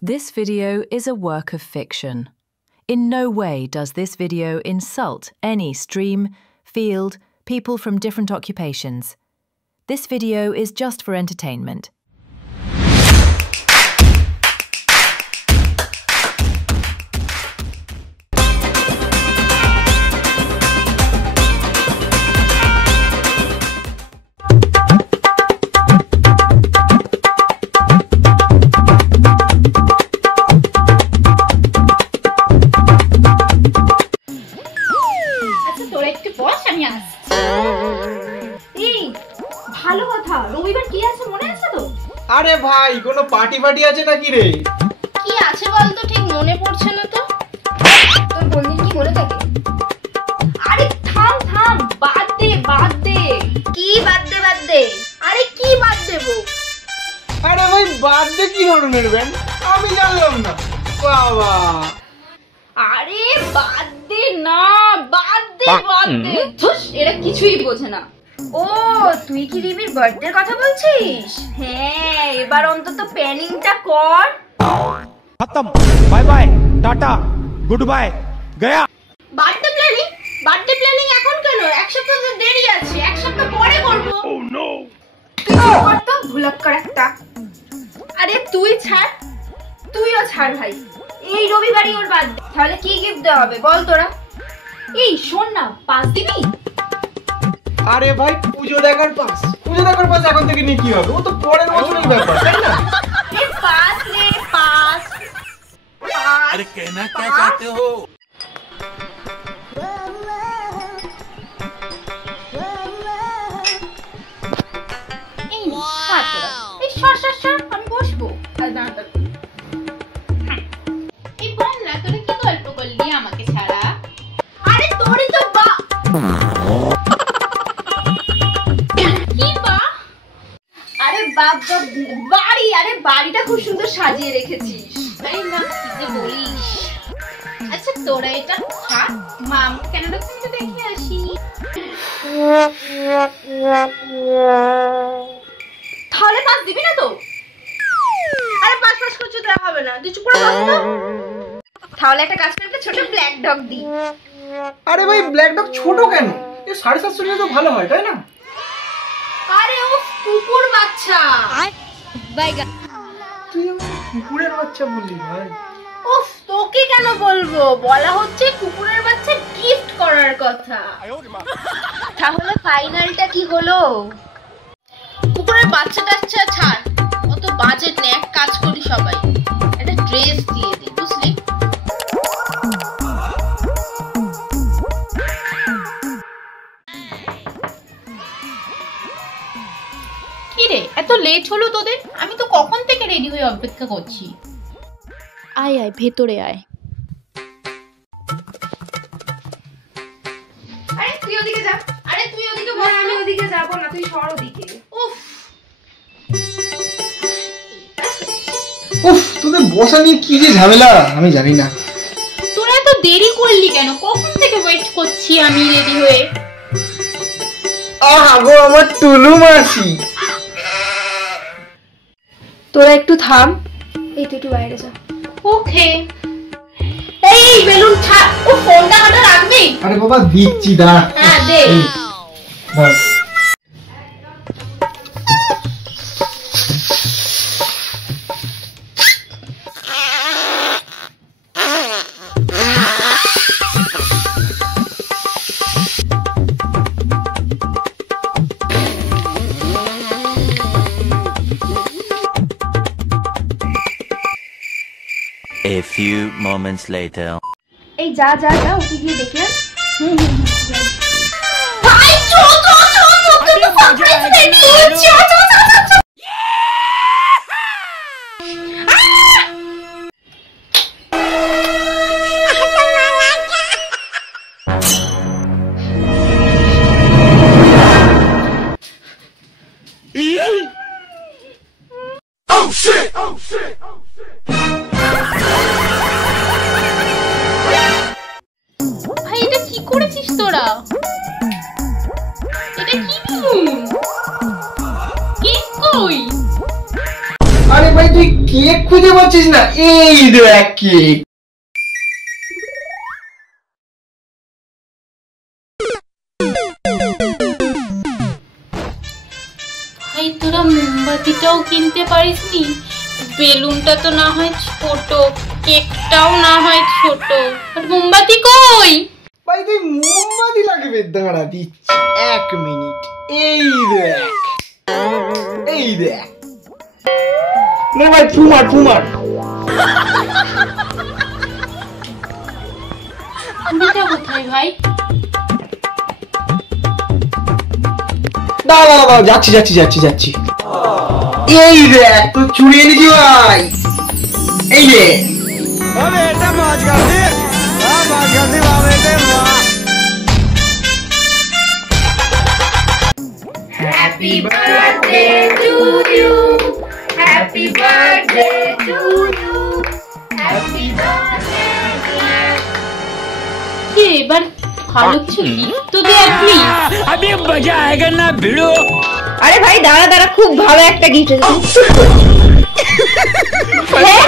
This video is a work of fiction. In no way does this video insult any stream, field, people from different occupations. This video is just for entertainment. ভালো কথা, রবিবার কি আছে মনে আছে তো? আরে ভাই, কোনো পার্টি আছে নাকি রে? কি আছে বল তো, ঠিক মনে পড়ছে না তো। তোর কোনদিন কি মনে থাকে? আরে থাম, বাদ দে। কি বাদ দে? আরে কি বাদ দেবো? আরে ভাই, বার্থডে কি ধরনের ব্যান্ড? আমি জানলাম না। বাবা, আরে বাদ দে না, বাদ দে। ধুস, এরা কিছুই বোঝে না। ও, তুই কি রিমির বার্থডের কথা বলছিস? হ্যাঁ, এবার অন্তত প্ল্যানিংটা কর। খতম, bye bye, tata, good bye, Gaya. Birthday planning এখন কেন? এক সপ্তাহ তো দেরি আছে, এক সপ্তাহ পরে করব। ও নো, কত ভুলক্কর একটা। আরে তুইও ছাড় ভাই। এই রবিবারই ওর বার্থডে, তাহলে কি গিফট দেওয়া হবে বল তোরা? এই শোন না, পাস দিবি? আরে ভাই, পুজো দেখার পাস এখন থেকে নিয়ে কি হবে? ও তো পরের বছরের ব্যাপার, তাই না? এই পাস রে, পাস। আরে कहना क्या चाहते हो? এই সর, আমি বসবো। আর দাঁড়া, এই বল না, তোরা কি গল্প করলি আমাকে ছাড়া? আরে তোরই তো বাড়িটা খুব সুন্দর সাজিয়ে রেখেছিস। তাই না, কি যে বলিস। আচ্ছা তোরা এটা খা, মাম কেন রাখছিস দেখে আসি। তাহলে পাস দিবি না তো? আরে পাস কিছু দেওয়া হবে না, তুই চুপ করে বস তো। তাহলে একটা কাজ করে ছোট ব্ল্যাক ডগ দি। আরে ভাই, ব্ল্যাক ডগ ছোট কেন? এই 750 টাকা তো ভালো হয়, তাই না? আরে ও কুকুর বাচ্চা। তুই আমার কুকুরের বাচ্চা বললি ভাই? উফ, তোকে কেন বলবো, বলা হচ্ছে কুকুরের বাচ্চা গিফট করার কথা। তাহলে ফাইনালটা কি হলো? কুকুরের বাচ্চাটা ছাড়, অত বাজেট নেই, এক কাজ করি সবাই একটা ড্রেস দিয়ে দিই, বুঝলি? কিরে, এত লেট হলো তোদের? আমি তো কখন থেকে রেডি হয়ে অপেক্ষা করছি। আয় ভেতরে আয়। আরে তুই ওদিকে যা। আরে তুই ওদিকে বস। আমি ওদিকে যাব না, তুই সর ওদিকে। উফ, তোদের বসা নিয়ে কি যে ঝামেলা আমি জানি না। তোরা এত দেরি করলি কেন? কখন থেকে ওয়েট করছি আমি রেডি হয়ে। গো আমার টুলু মাসি। তোরা একটু থাম, এই তুই একটু বাইরে যা। ওকে। এই বেলুন ছাড়, ও ফোনটা হাতে রাখবি? আরে বাবা, দিচ্ছি দাঁড়া। হ্যাঁ দে। A few moments later. এই যা ওকে গিয়ে দেখে আস। ভাই চল সারপ্রাইজ রেডি। চল Oh shit! ভাই এটা কি করেছিস তোরা? এটা কি? কেক কই? কেক খুঁজে পাচ্ছিস না? এই দেখ কেক। ভাই তোরা মোমবাতিটাও কিনতে পারিসনি? বেলুনটা তো না হয় ছোট, কেকটাও না হয় ছোট, আর মোমবাতি কই? ভাই তুই মোমবাতি লাগবে, দাঁড়া দিচ্ছি 1 মিনিট। এই দেখ, এই দেখ। নে ভাই ফুমার ফুমার। ছুরিটা কোথায় ভাই? দাঁড়া দাঁড়া দাঁড়া, যাচ্ছি যাচ্ছি যাচ্ছি যাচ্ছি। এই দেখ তো চুরি এনেছি ভাই। এই যে Happy birthday to you. Happy birthday to you. Happy birthday. কি এবার ভালো কিছু তো দে প্লিজ। अभी मजा आएगा ना भिड़ो। আরে ভাই দাঁড়া দাঁড়া, খুব ভালো একটা গিফট। হ্যাঁ